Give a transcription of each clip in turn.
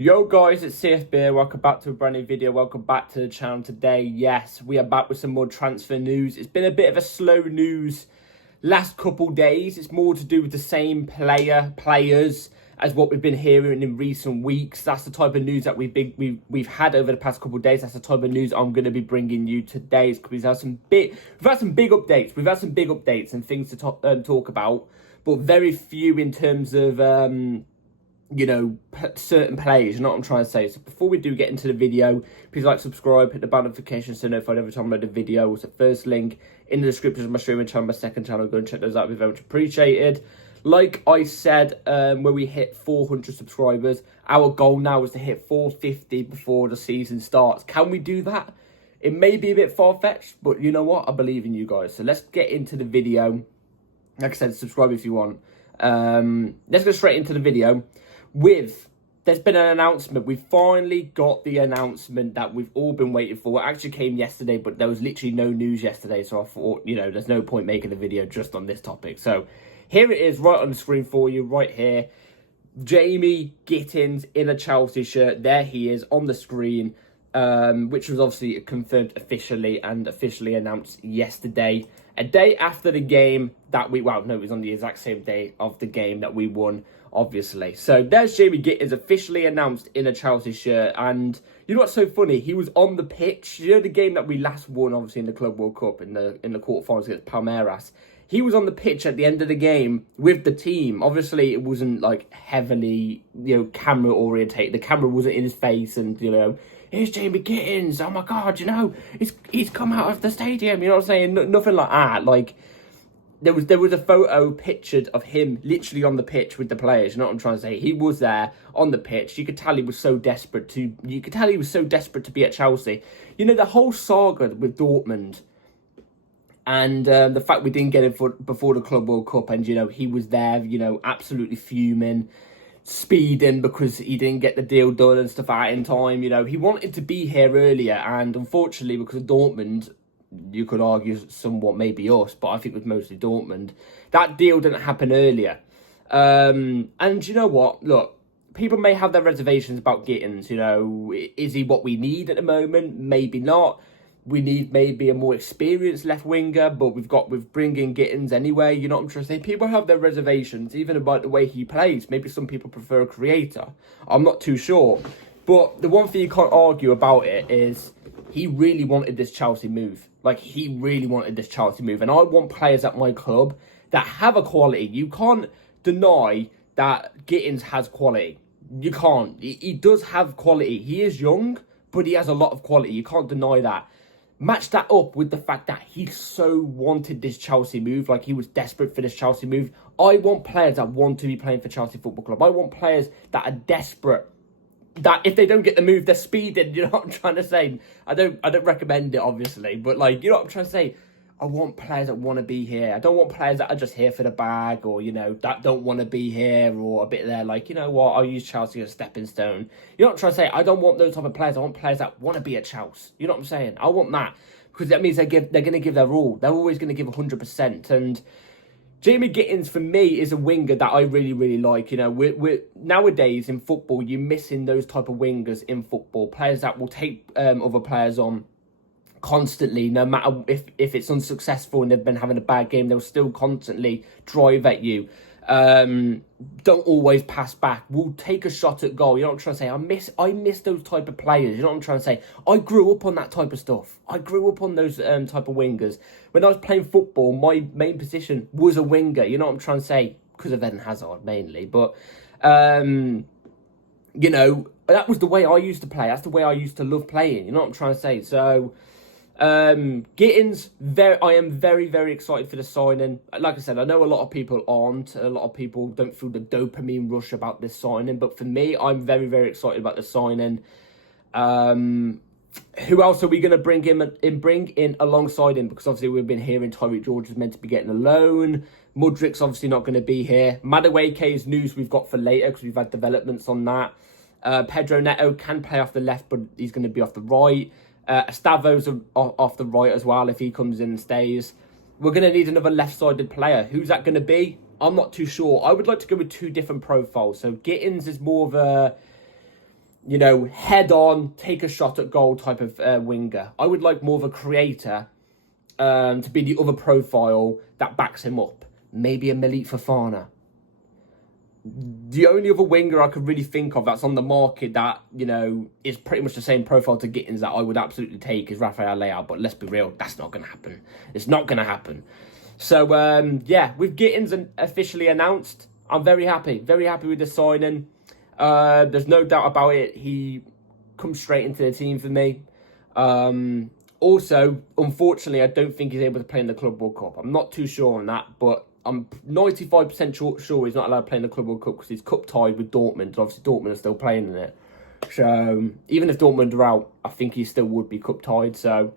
Yo guys, it's CFB. Welcome back to a brand new video. Welcome back to the channel today. Yes, we are back with some more transfer news. It's been a bit of a slow news last couple days. It's more to do with the same players as what we've been hearing in recent weeks. That's the type of news that we've had over the past couple of days. That's the type of news I'm going to be bringing you today. We've had some big updates. We've had some big updates and things to talk about, but very few in terms of certain players. You know what I'm trying to say? So before we do get into the video, please like, subscribe, hit the bell notification so notified every time I load a video. It's the first link in the description of my streaming channel, my second channel. Go and check those out. It'd be very much appreciated. Like I said, when we hit 400 subscribers, our goal now is to hit 450 before the season starts. Can we do that? It may be a bit far-fetched, but you know what? I believe in you guys. So let's get into the video. Like I said, subscribe if you want. Let's go straight into the video. There's been an announcement. We finally got the announcement that we've all been waiting for. It actually came yesterday, but there was literally no news yesterday, so I thought, there's no point making a video just on this topic. So here it is, right on the screen for you, right here. Jamie Gittens in a Chelsea shirt. There he is on the screen, which was obviously confirmed officially and officially announced yesterday. A day after the game that it was on the exact same day of the game that we won, obviously. So there's Jamie Gittens officially announced in a Chelsea shirt. And you know what's so funny? He was on the pitch. You know the game that we last won, obviously, in the Club World Cup, in the quarterfinals against Palmeiras. He was on the pitch at the end of the game with the team. Obviously, it wasn't like heavily, camera orientated. The camera wasn't in his face and, here's Jamie Gittens. Oh my God, he's come out of the stadium. You know what I'm saying? Nothing like that. Like, there was a photo pictured of him literally on the pitch with the players. You know what I'm trying to say? He was there on the pitch. You could tell he was so desperate to be at Chelsea. The whole saga with Dortmund. And the fact we didn't get it before the Club World Cup, and, he was there, absolutely fuming, speeding because he didn't get the deal done and stuff out in time. He wanted to be here earlier, and unfortunately, because of Dortmund, you could argue somewhat maybe us, but I think it was mostly Dortmund, that deal didn't happen earlier. And you know what? Look, people may have their reservations about Gittens. Is he what we need at the moment? Maybe not. We need maybe a more experienced left winger, but we've bringing Gittens anyway. You know what I'm trying to say? People have their reservations, even about the way he plays. Maybe some people prefer a creator. I'm not too sure. But the one thing you can't argue about it is he really wanted this Chelsea move. Like, he really wanted this Chelsea move. And I want players at my club that have a quality. You can't deny that Gittens has quality. You can't. He does have quality. He is young, but he has a lot of quality. You can't deny that. Match that up with the fact that he so wanted this Chelsea move, like he was desperate for this Chelsea move. I want players that want to be playing for Chelsea Football Club. I want players that are desperate, that if they don't get the move, they're speeding. You know what I'm trying to say? I don't recommend it, obviously, but like, you know what I'm trying to say? I want players that want to be here. I don't want players that are just here for the bag, or, that don't want to be here, or a bit there like, you know what, I'll use Chelsea as a stepping stone. You know what I'm trying to say? I don't want those type of players. I want players that want to be at Chelsea. You know what I'm saying? I want that, because that means they're going to give their all. They're always going to give 100%. And Jamie Gittens, for me, is a winger that I really, really like. We're nowadays in football, you're missing those type of wingers in football. Players that will take other players on constantly, no matter if it's unsuccessful and they've been having a bad game, they'll still constantly drive at you. Don't always pass back. Will take a shot at goal. You know what I'm trying to say? I miss those type of players. You know what I'm trying to say? I grew up on that type of stuff. I grew up on those type of wingers. When I was playing football, my main position was a winger. You know what I'm trying to say? Because of Eden Hazard mainly, but that was the way I used to play. That's the way I used to love playing. You know what I'm trying to say? So Gittens, I am very, very excited for the signing. Like I said, I know a lot of people aren't. A lot of people don't feel the dopamine rush about this signing. But for me, I'm very, very excited about the signing. Who else are we going to bring in alongside him? Because obviously we've been hearing Tyreek George is meant to be getting a loan. Mudrik's obviously not going to be here. Madueke is news we've got for later because we've had developments on that. Pedro Neto can play off the left, but he's going to be off the right. Stavro's off the right as well if he comes in and stays. We're going to need another left-sided player. Who's that going to be? I'm not too sure. I would like to go with two different profiles. So Gittens is more of a you know, head on, take a shot at goal type of winger. I would like more of a creator to be the other profile that backs him up. Maybe a Madueke Fofana. The only other winger I could really think of that's on the market that, you know, is pretty much the same profile to Gittens that I would absolutely take is Rafael Leao. But let's be real, that's not going to happen. It's not going to happen. So, yeah, with Gittens officially announced, I'm very happy with the signing. There's no doubt about it. He comes straight into the team for me. Also, unfortunately, I don't think he's able to play in the Club World Cup. I'm not too sure on that, but I'm 95% sure he's not allowed to play in the Club World Cup because he's cup tied with Dortmund. Obviously, Dortmund are still playing in it. So, even if Dortmund are out, I think he still would be cup tied. So,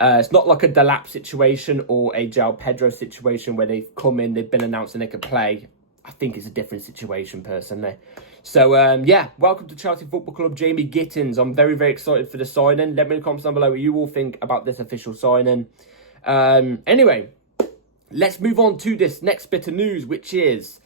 it's not like a Delap situation or a João Pedro situation where they've come in, they've been announced and they could play. I think it's a different situation, personally. So, yeah, welcome to Chelsea Football Club, Jamie Gittens. I'm very, very excited for the signing. Let me in the comments down below what you all think about this official signing. Anyway, let's move on to this next bit of news, which is,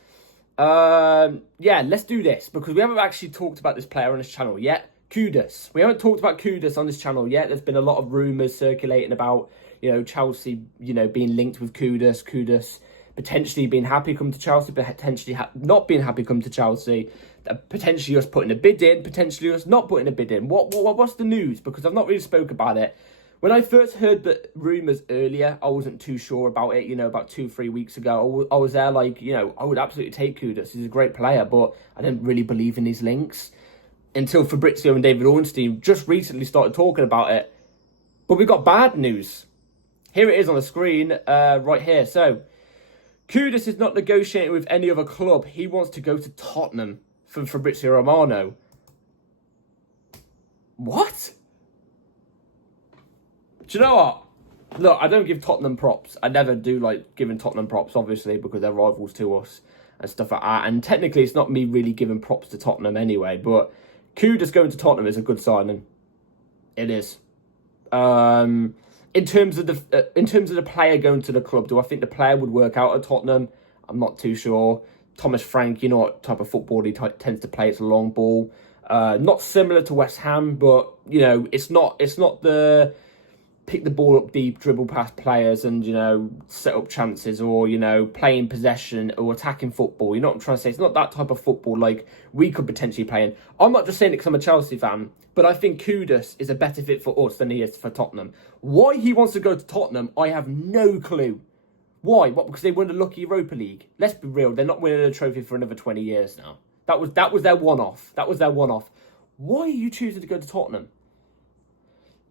yeah, let's do this, because we haven't actually talked about this player on this channel yet. Kudus. We haven't talked about Kudus on this channel yet. There's been a lot of rumours circulating about, you know, Chelsea, you know, being linked with Kudus. Kudus potentially being happy come to Chelsea, potentially not being happy come to Chelsea, potentially us putting a bid in, potentially us not putting a bid in. What's the news? Because I've not really spoke about it. When I first heard the rumours earlier, I wasn't too sure about it, you know, about 2-3 weeks ago. I was there like, you know, I would absolutely take Kudus. He's a great player, but I didn't really believe in his links until Fabrizio and David Ornstein just recently started talking about it. But we got bad news. Here it is on the screen, right here. So, Kudus is not negotiating with any other club. He wants to go to Tottenham from Fabrizio Romano. What? Do you know what? Look, I don't give Tottenham props. I never do like giving Tottenham props, obviously, because they're rivals to us and stuff like that. And technically, it's not me really giving props to Tottenham anyway. But Kudus going to Tottenham is a good signing. It is. In terms of the player going to the club, do I think the player would work out at Tottenham? I'm not too sure. Thomas Frank, you know what type of football he tends to play. It's a long ball. Not similar to West Ham, but you know, it's not the pick the ball up deep, dribble past players and, you know, set up chances or, you know, playing possession or attacking football. You know what I'm trying to say? It's not that type of football like we could potentially play in. I'm not just saying it because I'm a Chelsea fan, but I think Kudus is a better fit for us than he is for Tottenham. Why he wants to go to Tottenham, I have no clue. Why? What? Because they won the lucky Europa League. Let's be real, they're not winning a trophy for another 20 years now. That was their one-off. That was their one-off. Why are you choosing to go to Tottenham?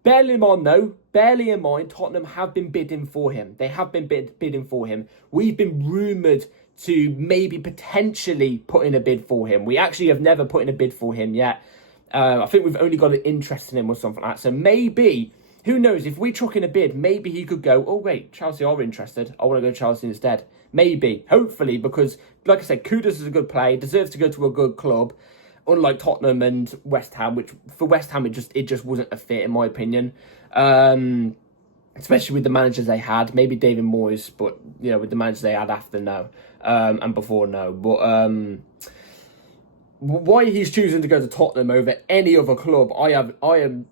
Bearing in mind, Tottenham have been bidding for him. They have been bidding for him. We've been rumoured to maybe potentially put in a bid for him. We actually have never put in a bid for him yet. I think we've only got an interest in him or something like that. So maybe, who knows, if we chuck in a bid, maybe he could go, oh wait, Chelsea are interested. I want to go to Chelsea instead. Maybe, hopefully, because like I said, Kudus is a good player, deserves to go to a good club. Unlike Tottenham and West Ham, which for West Ham it just wasn't a fit in my opinion, especially with the managers they had. Maybe David Moyes, but you know, with the managers they had after, no, and before, no. But why he's choosing to go to Tottenham over any other club, I am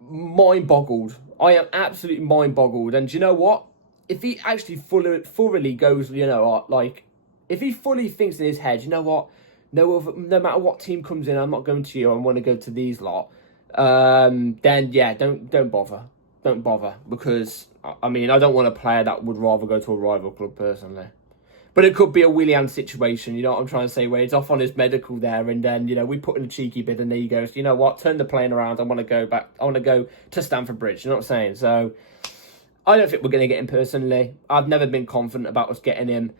mind boggled. I am absolutely mind boggled. And do you know what? If he actually thoroughly goes, you know, like if he fully thinks in his head, you know what? No matter what team comes in, I'm not going to you. I want to go to these lot. Then yeah, don't bother. Don't bother, because I mean, I don't want a player that would rather go to a rival club personally. But it could be a Willian situation, you know what I'm trying to say, where he's off on his medical there, and then, you know, we put in a cheeky bid, and there he goes, you know what, turn the plane around, I want to go back, I want to go to Stamford Bridge, you know what I'm saying? So, I don't think we're going to get him personally. I've never been confident about us getting him.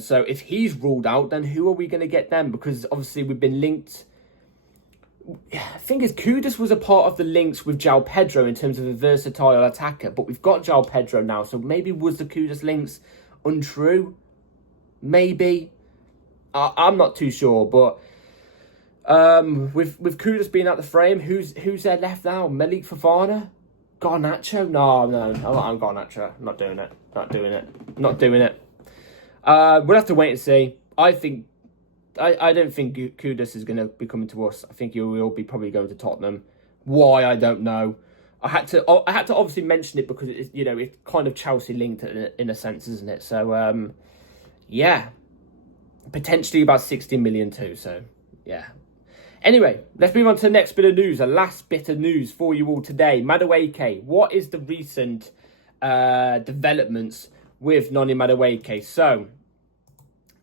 So, if he's ruled out, then who are we going to get then? Because, obviously, we've been linked. The thing is, Kudus was a part of the links with João Pedro in terms of a versatile attacker, but we've got João Pedro now, so maybe was the Kudus links untrue? Maybe. I'm not too sure, but with Kudus being out the frame, who's there left now? Madueke Fofana? Garnacho? No, I'm Garnacho. Not doing it. We'll have to wait and see. I think I don't think Kudus is going to be coming to us. I think he will be probably going to Tottenham. Why, I don't know. I had to obviously mention it because it's, you know, it's kind of Chelsea linked in a sense, isn't it? So yeah, potentially about 60 million too. So yeah. Anyway, let's move on to the next bit of news. The last bit of news for you all today. Madueke, what is the recent developments with Noni Madueke? So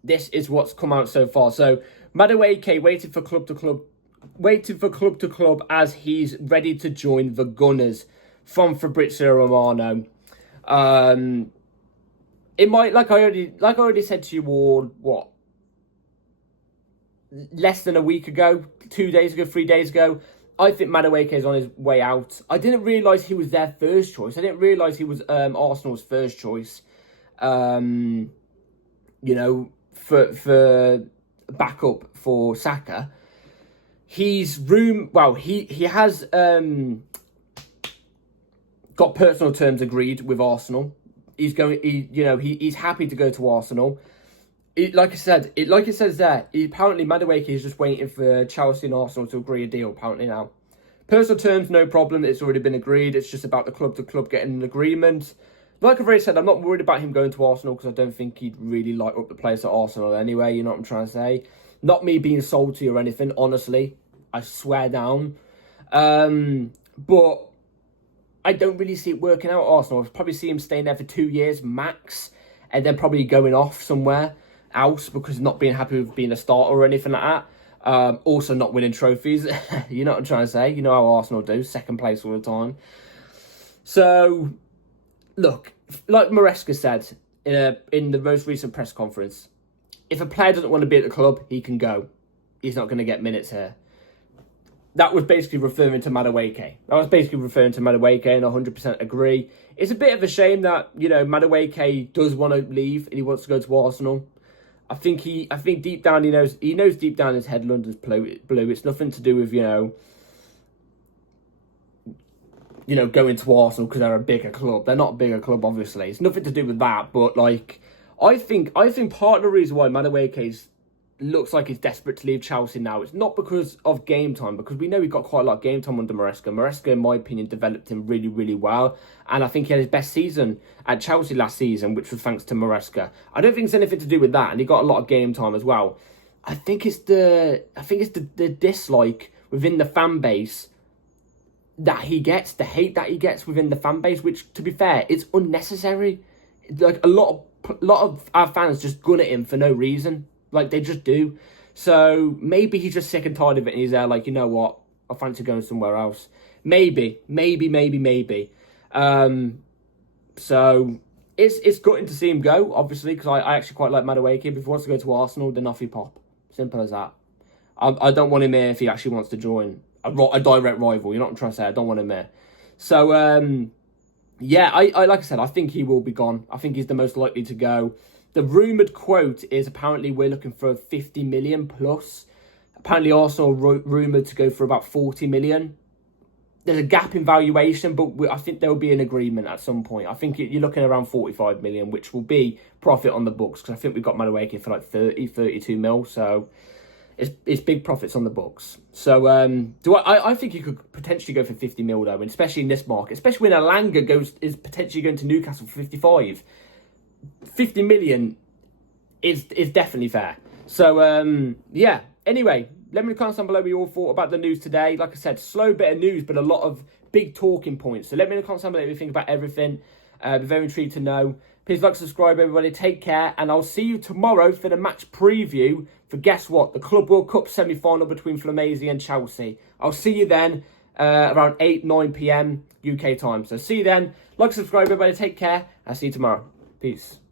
this is what's come out so far. So Madueke waited for club to club as he's ready to join the Gunners from Fabrizio Romano. It might, like I already said to you all, what, less than a week ago, 2 days ago, 3 days ago, I think Madueke is on his way out. I didn't realise he was their first choice. I didn't realise he was Arsenal's first choice. You know, for backup for Saka. He has got personal terms agreed with Arsenal. He's happy to go to Arsenal. Like it says there, apparently Madueke is just waiting for Chelsea and Arsenal to agree a deal, apparently now. Personal terms, no problem. It's already been agreed. It's just about the club to club getting an agreement. Like I've already said, I'm not worried about him going to Arsenal because I don't think he'd really light up the place at Arsenal anyway. You know what I'm trying to say? Not me being salty or anything, honestly. I swear down. But I don't really see it working out at Arsenal. I'd probably see him staying there for 2 years max and then probably going off somewhere else because not being happy with being a starter or anything like that. Also not winning trophies. You know what I'm trying to say? You know how Arsenal do. Second place all the time. So, look, like Madueke said in the most recent press conference, if a player doesn't want to be at the club, he can go. He's not going to get minutes here. That was basically referring to Madueke. And I 100% agree. It's a bit of a shame that, you know, Madueke does want to leave and he wants to go to Arsenal. I think deep down he knows deep down in his head London's blue. It's nothing to do with, you know, going to Arsenal because they're a bigger club. They're not a bigger club, obviously. It's nothing to do with that. But like, I think part of the reason why Madueke looks like he's desperate to leave Chelsea now, it's not because of game time, because we know he got quite a lot of game time under Madueke. Madueke, in my opinion, developed him really, really well. And I think he had his best season at Chelsea last season, which was thanks to Madueke. I don't think it's anything to do with that. And he got a lot of game time as well. I think it's the dislike within the fan base that he gets, the hate that he gets within the fan base, which, to be fair, it's unnecessary. Like, a lot of our fans just gun at him for no reason. Like, they just do. So, maybe he's just sick and tired of it, and he's there like, you know what, I fancy going somewhere else. Maybe. So, it's gutting to see him go, obviously, because I actually quite like Madueke. If he wants to go to Arsenal, then off he pop. Simple as that. I don't want him here if he actually wants to join a direct rival. You know what I'm trying to say? I don't want him there. So, yeah, I like I said, I think he will be gone. I think he's the most likely to go. The rumoured quote is apparently we're looking for 50 million plus. Apparently Arsenal rumoured to go for about 40 million. There's a gap in valuation, but I think there will be an agreement at some point. I think you're looking around 45 million, which will be profit on the books, because I think we've got Madueke for like 32 mil. So it's big profits on the books. So I think you could potentially go for 50 mil though, and especially in this market, especially when Alanga is potentially going to Newcastle for 55. 50 million is definitely fair. So yeah. Anyway, let me know down below what you all thought about the news today. Like I said, slow bit of news, but a lot of big talking points. So let me know down below what you think about everything. Be very intrigued to know. Please like, subscribe, everybody. Take care, and I'll see you tomorrow for the match preview for, guess what, the Club World Cup semi-final between Flamesi and Chelsea. I'll see you then around 8-9 p.m. UK time. So see you then. Like, subscribe, everybody. Take care. I'll see you tomorrow. Peace.